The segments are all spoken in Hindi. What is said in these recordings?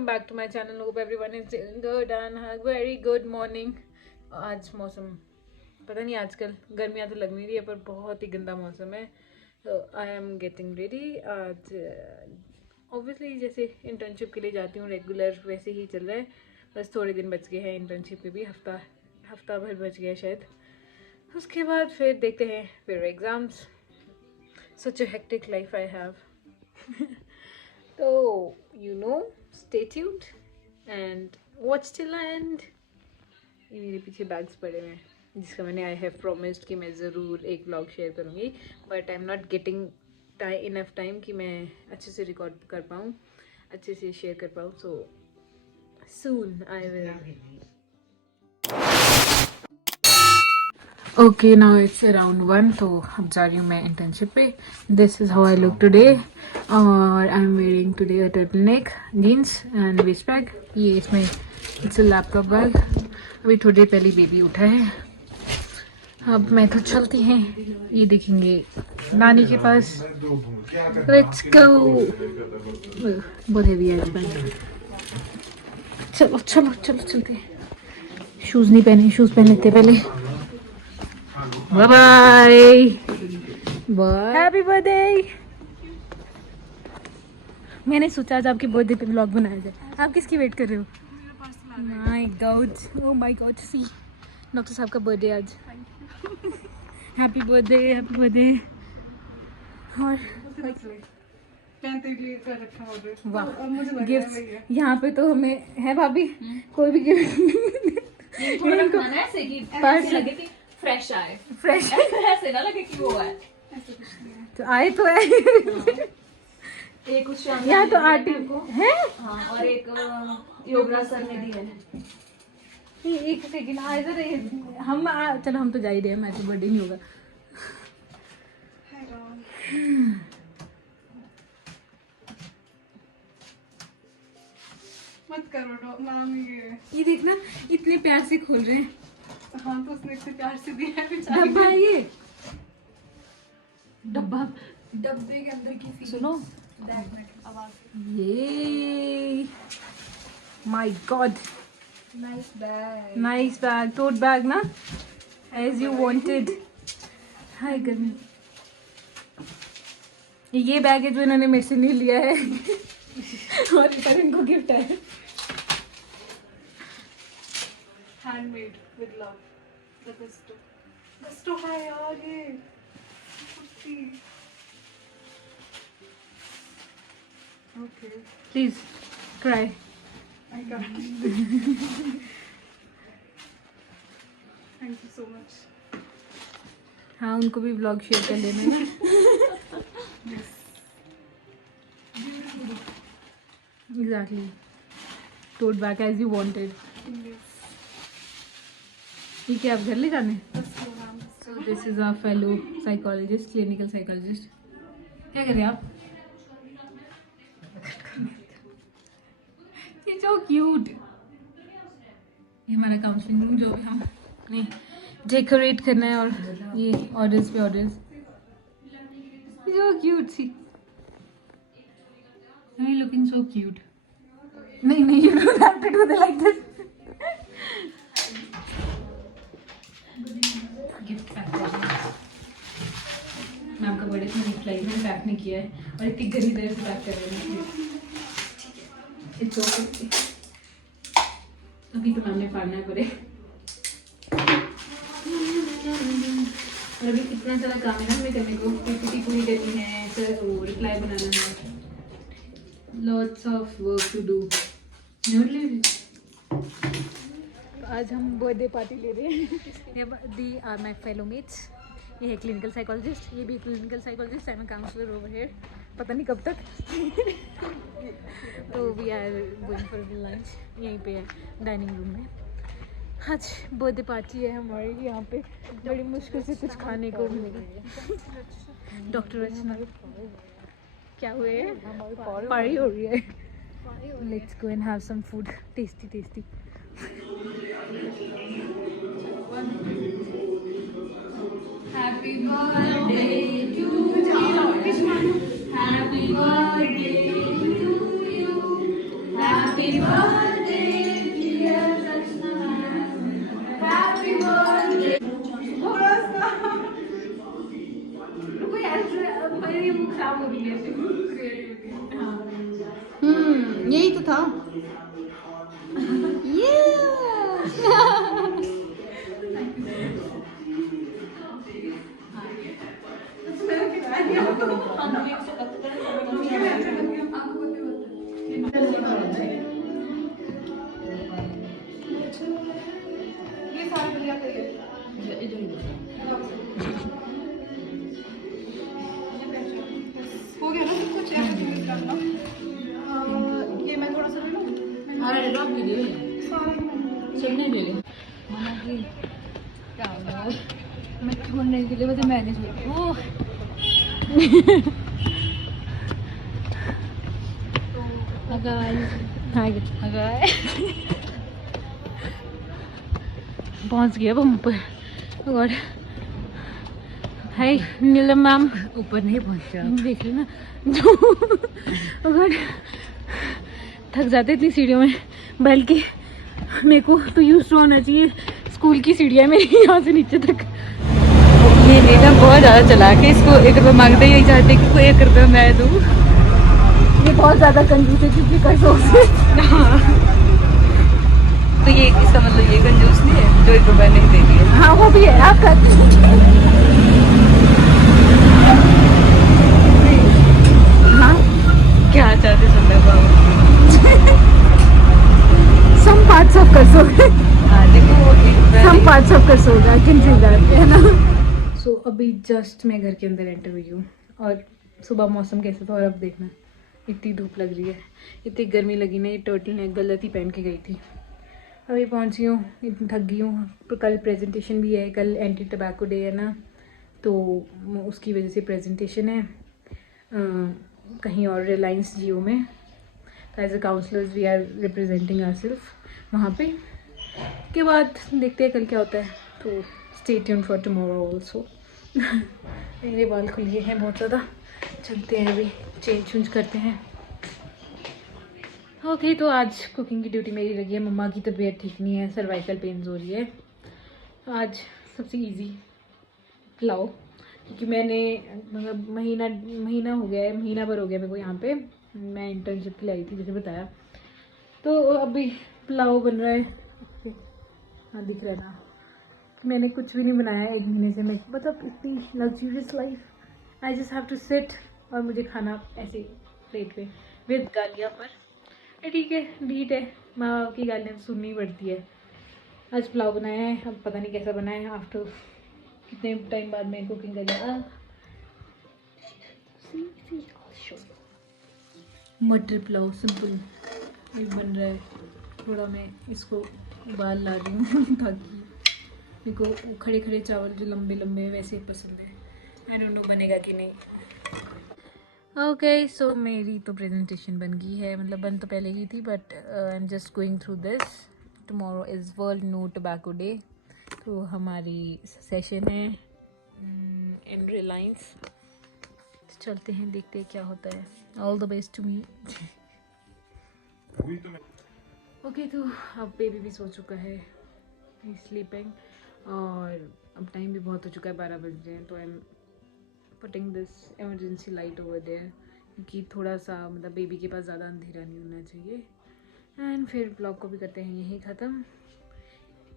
Welcome back to my channel. Hope everyone is doing good and very good morning. आज मौसम पता नहीं, आजकल गर्मियाँ तो लग नहीं रही है पर बहुत ही गंदा मौसम है। तो आई एम गेटिंग रेडी। आज ऑब्वियसली जैसे इंटर्नशिप के लिए जाती हूँ रेगुलर, वैसे ही चल रहा है। बस थोड़े दिन बच गए हैं इंटर्नशिप के भी, हफ्ता भर बच गया शायद। उसके बाद फिर देखते हैं फिर exams. Such a hectic life I have. तो you know, stay tuned and watch till end. ये मेरे पीछे बैग्स पड़े हुए हैं जिसका मैंने आई हैव प्रॉमिस्ड कि मैं ज़रूर एक व्लॉग शेयर करूँगी, but I am not getting enough time कि मैं अच्छे से रिकॉर्ड कर पाऊँ, अच्छे से शेयर कर पाऊँ। So soon I will. Okay, now it's around 1, तो अब जा रही हूँ मैं इंटर्नशिप पे। This is how I look today और I am wearing today a turtleneck, jeans and waist bag. ये इसमें इट्स अ लैपटॉप बैग। अभी थोड़ी देर पहले बेबी उठा है। अब मैं तो चलती हैं, ये देखेंगे नानी के पास। Let's go. बहुत हेवी है बैग। चलो चलो चलो चलते हैं। शूज़ नहीं पहने, शूज़ पहन लेते पहले। Bye bye bye. Happy birthday. मैंने सोचा आज आपके बर्थडे पे व्लॉग बनाया जाए। आप किसकी वेट कर रहे हो? My god, oh my god. See, doctor साहब का बर्थडे आज। Happy birthday, happy birthday. और वाह, गिफ्ट यहाँ पे तो हमें है भाभी। कोई भी गिफ्ट फ्रेश आए, फ्रेश ऐसे ना लगे कि वो है। तो आए तो है। एक उस यहाँ तो आंटी है। हाँ, और एक योगराज सर ने दी है। एक सेकेंड इधर चलो हम तो जा ही रहे हैं, मैं तो बर्थडे नहीं होगा। मत करो नाम ये देखना, इतने प्यार से खोल रहे हैं। हाँ, तो उसने इतने प्यार से दिया है। डब्बा है ये, डब्बा। डब्बे के अंदर की सुनो आवाज। ये my god, nice bag. Nice bag, tote bag ना, एज यू वांटेड। हाय गर्मी। ये बैग है जो इन्होंने मेरे से नहीं लिया है और पर इनको गिफ्ट है। Handmade with love, the best. Best है यार ये kurti. Okay, please cry. I got. Thank you so much. हाँ, उनको भी व्लॉग शेयर कर लेना ना। Exactly, tote bag as you wanted. ठीक है, आप घर ले जाने। So this is our fellow psychologist, clinical psychologist. क्या कर रहे हैं आप? He's so cute. ये हमारा काउंसलिंग रूम जो हम नहीं डेकोरेट करना है, और ये ऑर्डर्स पे orders. He's so cute, see. You're looking so cute. नहीं, you don't have to do that like this. Gift pack कर दिया। मैं आपका बर्थडे से गिफ्ट लाई, मैंने पैक नहीं किया है और इतनी गंदी तरह से पैक कर रहे हैं। इट्स ओके, अभी तो हमने फाड़ना है पूरे। और अभी कितना सारा काम है ना हमें करने को। पीपीटी पूरी करनी है, सर वो रिप्लाई बनाना है, lots of work to do. आज हम बर्थडे पार्टी ले रहे हैं। These are my fellow mates. ये है क्लिनिकल साइकोलॉजिस्ट, ये भी clinical psychologist, I am counsellor over here. पता नहीं कब तक। तो we are going for lunch, यहीं पे है डाइनिंग रूम में। आज बर्थडे पार्टी है हमारी यहाँ पे। बड़ी मुश्किल से कुछ खाने को मिलेगा। डॉक्टर रचना क्या हुए, पार्टी हो रही है। Let's go and have some food, tasty tasty. Happy birthday to you. Happy birthday to you. Happy birthday, dear Rachna. Happy birthday. थोड़ा सा रुको यार, मेरी मुंह खराब हो रही है। यही तो था। ये सारे बढ़िया करिए। हो गया ना सब कुछ? ये मैं थोड़ा सा ले लूँ? अरे रॉक वीडियो सुनने दे रहे मामा की क्या हो रहा है? मैं छोड़ने के लिए वैसे मैं नहीं छोड़ती। ओह पहुंच गया वो ऊपर। गॉड हाय नीलम मैम। ऊपर नहीं पहुंचा। देख रहे ना गॉड थक जाते इतनी सीढ़ियों में, बल्कि मेरे को तो यूज टू होना चाहिए। स्कूल की सीढ़ियाँ मेरी यहाँ से नीचे तक। ये लेना बहुत ज़्यादा चला के इसको 1 रुपये मांगते यही चाहते कि कोई 1 रुपये मैं दूँ। ये बहुत ज़्यादा कंजूस है क्योंकि कर्जों से। तो ये इसका मतलब ये कंजूस नहीं है जो 1 रुपये नहीं देती है। हाँ वो भी है आपका। हाँ क्या चाहते सुनने को आप? some parts of Kasol, हाँ देखो वो 1 रुपया some parts of Kasol, I can say that, है ना। So अभी जस्ट मैं घर के अंदर एंटर हुई हूँ और सुबह मौसम कैसा था और अब देखना इतनी धूप लग रही है, इतनी गर्मी लगी ना। ये टर्टल नेक गलत ही पहन के गई थी। अभी पहुँची हूँ, इतनी थक गई हूँ। कल प्रेजेंटेशन भी है, कल एंटी टबैको डे है ना, तो उसकी वजह से प्रेजेंटेशन है कहीं और रिलायंस जियो में। As a counsellors we are representing our self वहाँ पे। के बाद देखते हैं कल क्या होता है, तो stay tuned for tomorrow also. मेरे बाल खुल गए हैं बहुत ज़्यादा, चलते हैं अभी चेंज करते हैं। ओके तो आज कुकिंग की ड्यूटी मेरी लगी है। मम्मा की तबीयत ठीक नहीं है, सर्वाइकल पेन्स हो रही है। आज सबसे इजी पुलाव, क्योंकि मैंने मतलब महीना हो गया है, महीना भर हो गया मेरे को यहाँ पे। मैं इंटर्नशिप के लिए आई थी जैसे बताया, तो अभी पुलाव बन रहा है। हाँ दिख रहा है ना, मैंने कुछ भी नहीं बनाया 1 महीने से। मैं मतलब इतनी luxurious life, I just have to sit और मुझे खाना ऐसे प्लेट पे विद गालियाँ पर। ठीक है, ढीठ है, माँ बाप की गालियाँ तो सुननी पड़ती है। आज पुलाव बनाया है, अब पता नहीं कैसा बना है। आफ्टर कितने टाइम बाद मैं कुकिंग कर लिया। मटर पुलाव सिंपल ये बन रहा है। थोड़ा मैं इसको उबाल ला रही हूँ ताकि मेरे को खड़े खड़े चावल जो लंबे लंबे वैसे पसंद है। आई डोंट नो बनेगा कि नहीं। ओके सो मेरी तो प्रेजेंटेशन बन गई है, मतलब बन तो पहले ही थी, but I am just going through this. Tomorrow is world no tobacco day, तो हमारी सेशन है इन रिलायंस। चलते हैं, देखते हैं क्या होता है। All the best to me. Okay तो अब बेबी भी सो चुका है, ही स्लीपिंग, और अब टाइम भी बहुत हो चुका है, 12 बज रहे हैं। तो I am putting this emergency light over there, क्योंकि थोड़ा सा मतलब बेबी के पास ज़्यादा अंधेरा नहीं होना चाहिए। एंड फिर ब्लॉग को भी करते हैं यहीं ख़त्म।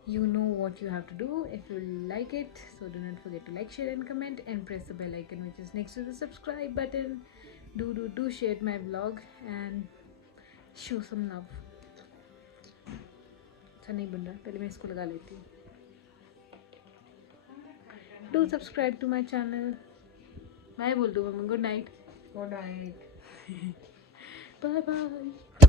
You know what you have to do if you like it, so do not forget to like, share and comment, and press the bell icon which is next to the subscribe button. Do share my vlog and show some love. अच्छा नहीं बन रहा, पहले मैं इसको लगा लेती हूँ। Do subscribe to my channel. Bye बोल दो mummy, good night. Good night. Bye bye.